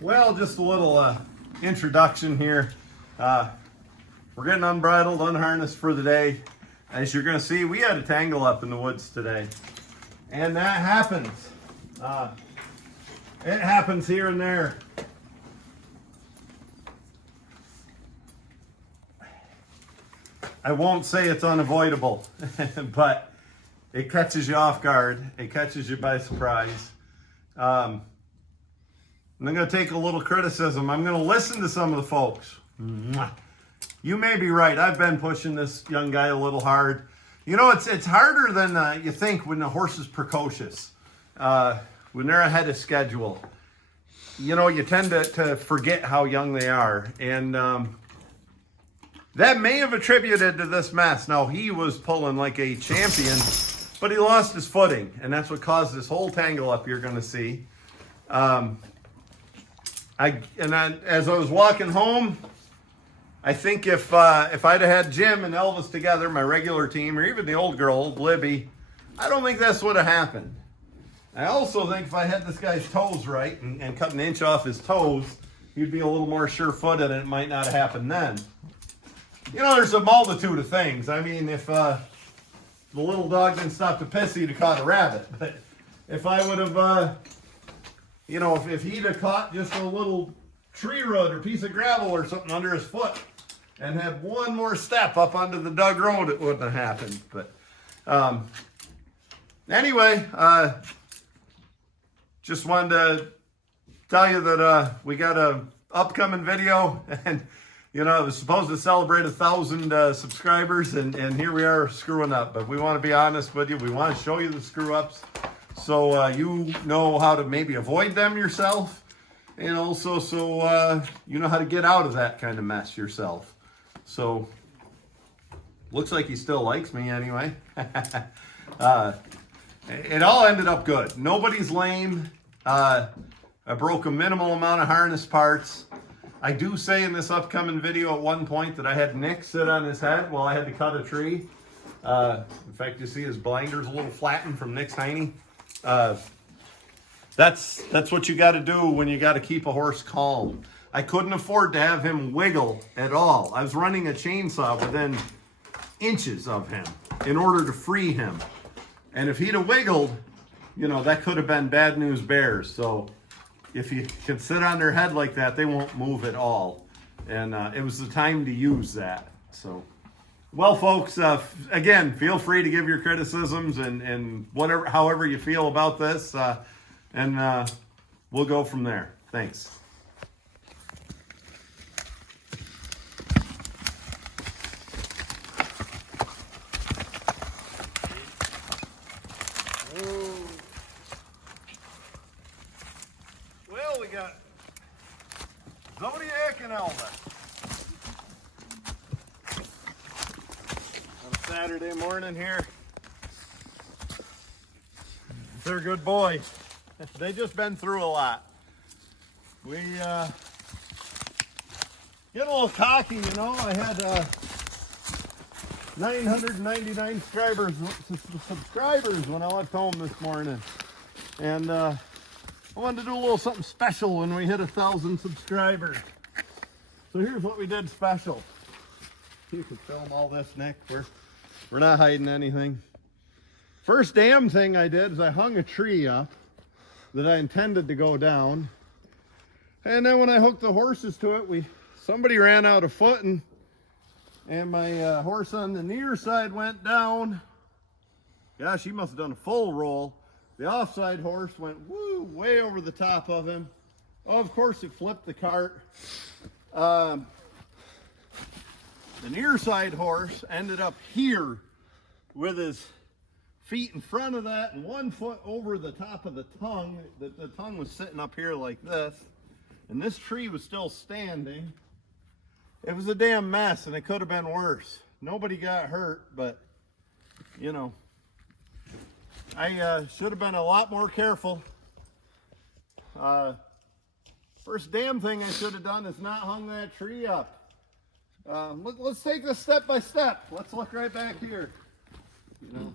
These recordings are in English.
Well, just a little introduction here. We're getting unbridled, unharnessed for the day. As you're going to see, we had a tangle up in the woods today. And that happens. It happens here and there. I won't say it's unavoidable, but it catches you off guard. It catches you by surprise. I'm going to take a little criticism. I'm going to listen to some of the folks. You may be right. I've been pushing this young guy a little hard. You know, it's harder than you think when the horse is precocious. When they're ahead of schedule. You know, you tend to forget how young they are. And that may have attributed to this mess. Now, he was pulling like a champion, but he lost his footing. And that's what caused this whole tangle up you're going to see. As I was walking home, I think if I'd have had Jim and Elvis together, my regular team, or even the old girl, old Libby, I don't think that's what would have happened. I also think if I had this guy's toes right and cut an inch off his toes, he'd be a little more sure-footed and it might not have happened then. You know, there's a multitude of things. I mean, if the little dog didn't stop to piss, he'd have caught a rabbit. But if I would have... You know, if he'd have caught just a little tree root or piece of gravel or something under his foot and had one more step up onto the dug road, it wouldn't have happened. But anyway, just wanted to tell you that we got a upcoming video, and you know, it was supposed to celebrate 1,000 subscribers, and here we are screwing up. But we want to be honest with you. We want to show you the screw ups. So you know how to maybe avoid them yourself, and also so you know how to get out of that kind of mess yourself. So looks like he still likes me anyway. It all ended up good. Nobody's lame. I broke a minimal amount of harness parts. I do say in this upcoming video at one point that I had Nick sit on his head while I had to cut a tree. In fact, you see his blinders a little flattened from Nick's hiney. That's what you got to do when you got to keep a horse calm. I couldn't afford to have him wiggle at all. I was running a chainsaw within inches of him in order to free him. And if he'd have wiggled, you know, that could have been bad news bears. So if you can sit on their head like that, they won't move at all. And it was the time to use that. So, well, folks, again, feel free to give your criticisms and whatever, however you feel about this, and we'll go from there. Thanks. Well, we got Zodiac and Elvis. Saturday morning here. They're a good boy. They just been through a lot. We get a little cocky, you know. I had 999 subscribers when I left home this morning, and I wanted to do a little something special when we hit 1,000 subscribers. So here's what we did special. You can film all this, Nick. We're not hiding anything. First damn thing I did is I hung a tree up that I intended to go down. And then when I hooked the horses to it, somebody ran out of footing, and my horse on the near side went down. Gosh, he must have done a full roll. The offside horse went way over the top of him. Oh, of course it flipped the cart. The near side horse ended up here with his feet in front of that and 1 foot over the top of the tongue. The tongue was sitting up here like this, and this tree was still standing. It was a damn mess, and it could have been worse. Nobody got hurt, but you know, I should have been a lot more careful. First damn thing I should have done is not hung that tree up. Let's take this step by step. Let's look right back here. You know,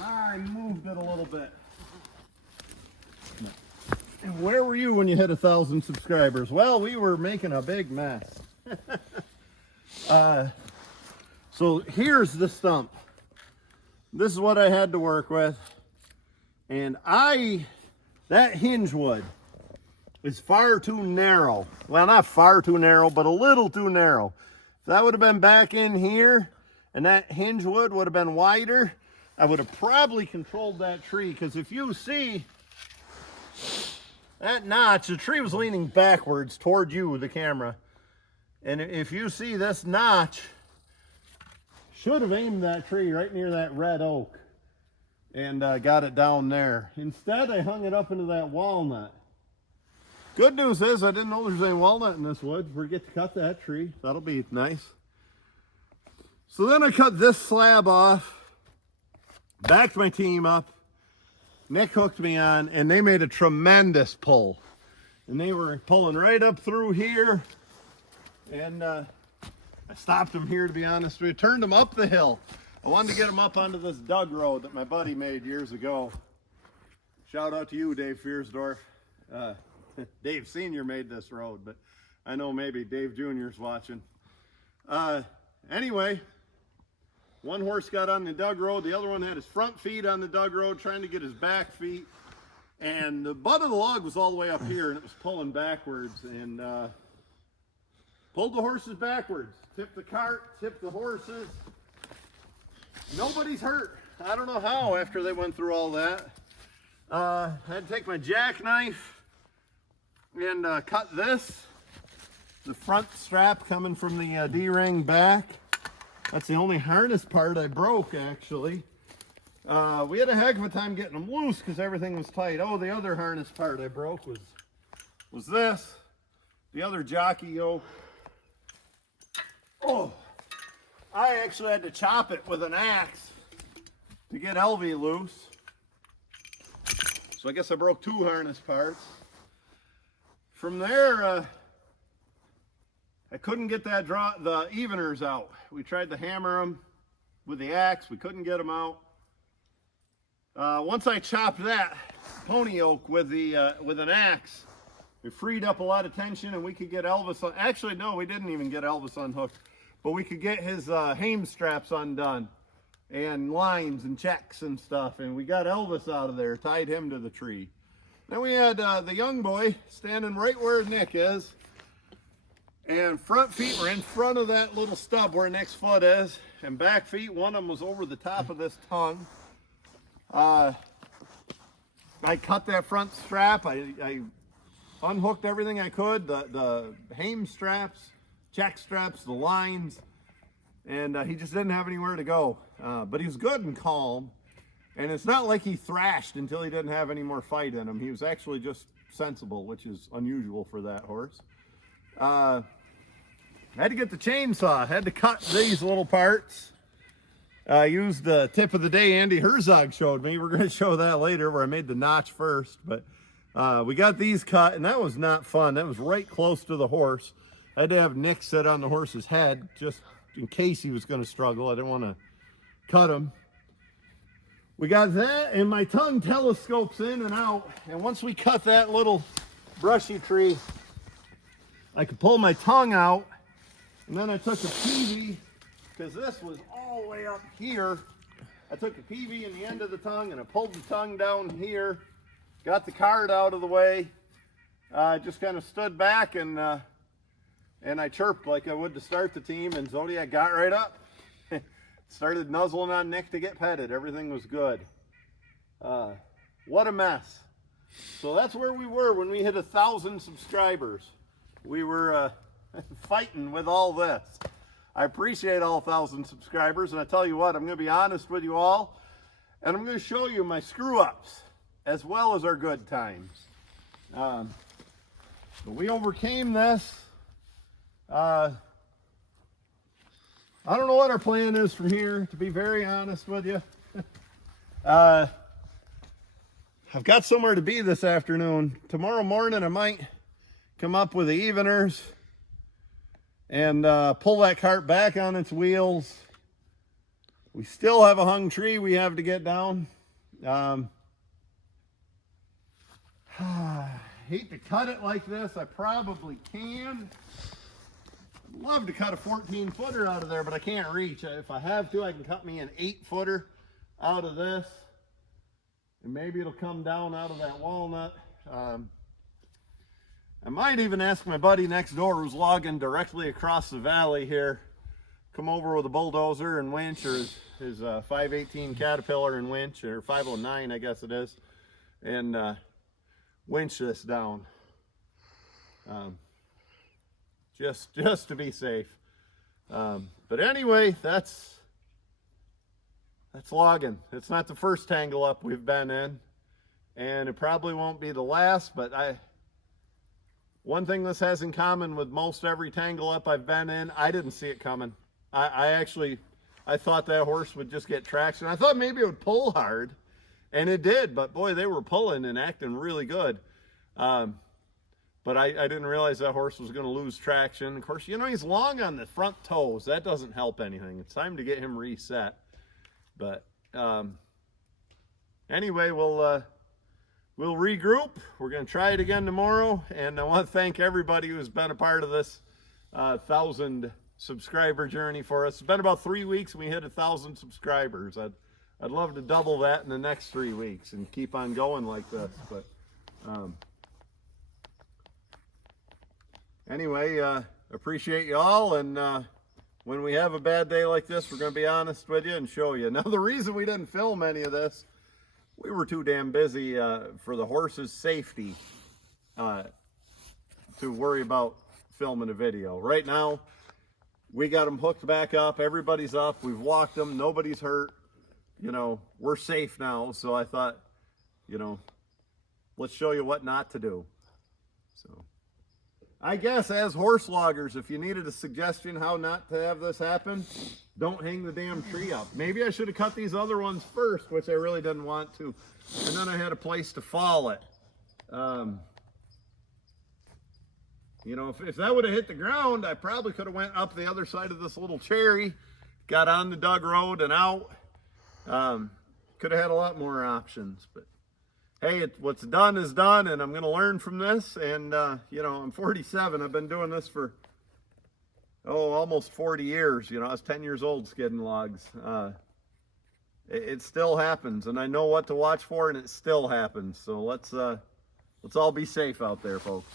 I moved it a little bit. And where were you when you hit 1,000 subscribers? Well, we were making a big mess. So here's the stump. This is what I had to work with. And that hinge wood is far too narrow. Well, not far too narrow, but a little too narrow. If that would have been back in here and that hinge wood would have been wider, I would have probably controlled that tree. Because if you see that notch, the tree was leaning backwards toward you, the camera. And if you see this notch, should have aimed that tree right near that red oak and got it down there. Instead, I hung it up into that walnut. Good news is I didn't know there's any walnut in this wood. We get to cut that tree. That'll be nice. So then I cut this slab off, backed my team up. Nick hooked me on, and they made a tremendous pull. And they were pulling right up through here. And I stopped them here, to be honest with you. Turned them up the hill. I wanted to get them up onto this dug road that my buddy made years ago. Shout out to you, Dave Fiersdorf. Dave Sr. made this road, but I know maybe Dave Jr.'s watching. Anyway, one horse got on the dug road. The other one had his front feet on the dug road, trying to get his back feet. And the butt of the log was all the way up here, and it was pulling backwards. And pulled the horses backwards. Tipped the cart, tipped the horses. Nobody's hurt. I don't know how after they went through all that. I had to take my jackknife and cut this. The front strap coming from the D-ring back. That's the only harness part I broke, actually. We had a heck of a time getting them loose because everything was tight. Oh, the other harness part I broke was this. The other jockey yoke. Oh, I actually had to chop it with an axe to get Elvie loose. So I guess I broke two harness parts. From there, I couldn't get the eveners out. We tried to hammer them with the axe. We couldn't get them out. Once I chopped that pony yoke with an axe, it freed up a lot of tension, and we could get Elvis on. Actually, no, we didn't even get Elvis unhooked, but we could get his Hames straps undone and lines and checks and stuff, and we got Elvis out of there, tied him to the tree. Then we had the young boy standing right where Nick is, and front feet were in front of that little stub where Nick's foot is, and back feet, one of them was over the top of this tongue. I cut that front strap. I unhooked everything I could, the Hames straps, check straps, the lines, and he just didn't have anywhere to go. But he was good and calm, and it's not like he thrashed until he didn't have any more fight in him. He was actually just sensible, which is unusual for that horse. I had to get the chainsaw. I had to cut these little parts. I used the tip of the day Andy Herzog showed me. We're going to show that later, where I made the notch first. But we got these cut, and that was not fun. That was right close to the horse. I had to have Nick sit on the horse's head just in case he was going to struggle. I didn't want to cut him. We got that, and my tongue telescopes in and out. And once we cut that little brushy tree, I could pull my tongue out. And then I took a PV, because this was all the way up here. I took a PV in the end of the tongue, and I pulled the tongue down here, got the card out of the way, just kind of stood back, and I chirped like I would to start the team, and Zodiac got right up. Started nuzzling on Nick to get petted. Everything was good. What a mess. So that's where we were when we hit 1,000 subscribers. We were fighting with all this. I appreciate all 1,000 subscribers, and I tell you what, I'm going to be honest with you all, and I'm going to show you my screw-ups as well as our good times. But we overcame this. I don't know what our plan is from here, to be very honest with you. I've got somewhere to be this afternoon. Tomorrow morning I might come up with the eveners and pull that cart back on its wheels. We still have a hung tree we have to get down. hate to cut it like this. I probably can. I'd love to cut a 14-footer out of there, but I can't reach. If I have to, I can cut me an 8-footer out of this. And maybe it'll come down out of that walnut. I might even ask my buddy next door who's logging directly across the valley here, come over with a bulldozer and winch, or his 518 Caterpillar and winch, or 509 I guess it is, and winch this down, just to be safe. But anyway, that's logging. It's not the first tangle up we've been in, and it probably won't be the last, but one thing this has in common with most every tangle up I've been in, I didn't see it coming. I thought that horse would just get traction. I thought maybe it would pull hard, and it did, but boy, they were pulling and acting really good. But I didn't realize that horse was going to lose traction. Of course, you know, he's long on the front toes. That doesn't help anything. It's time to get him reset. But anyway, we'll regroup. We're going to try it again tomorrow. And I want to thank everybody who's been a part of this 1,000 subscriber journey for us. It's been about 3 weeks and we hit 1,000 subscribers. I'd love to double that in the next 3 weeks and keep on going like this. But anyway, appreciate you all. And when we have a bad day like this, we're going to be honest with you and show you. Now, the reason we didn't film any of this, we were too damn busy for the horse's safety to worry about filming a video. Right now, we got them hooked back up. Everybody's up. We've walked them. Nobody's hurt. You know, we're safe now. So I thought, you know, let's show you what not to do. So I guess as horse loggers, if you needed a suggestion how not to have this happen, don't hang the damn tree up. Maybe I should have cut these other ones first, which I really didn't want to. And then I had a place to fall it. You know, if that would have hit the ground, I probably could have went up the other side of this little cherry, got on the dug road and out. Could have had a lot more options, but hey, what's done is done, and I'm going to learn from this. And, you know, I'm 47. I've been doing this for, almost 40 years. You know, I was 10 years old skidding logs. It still happens, and I know what to watch for, and it still happens. So let's all be safe out there, folks.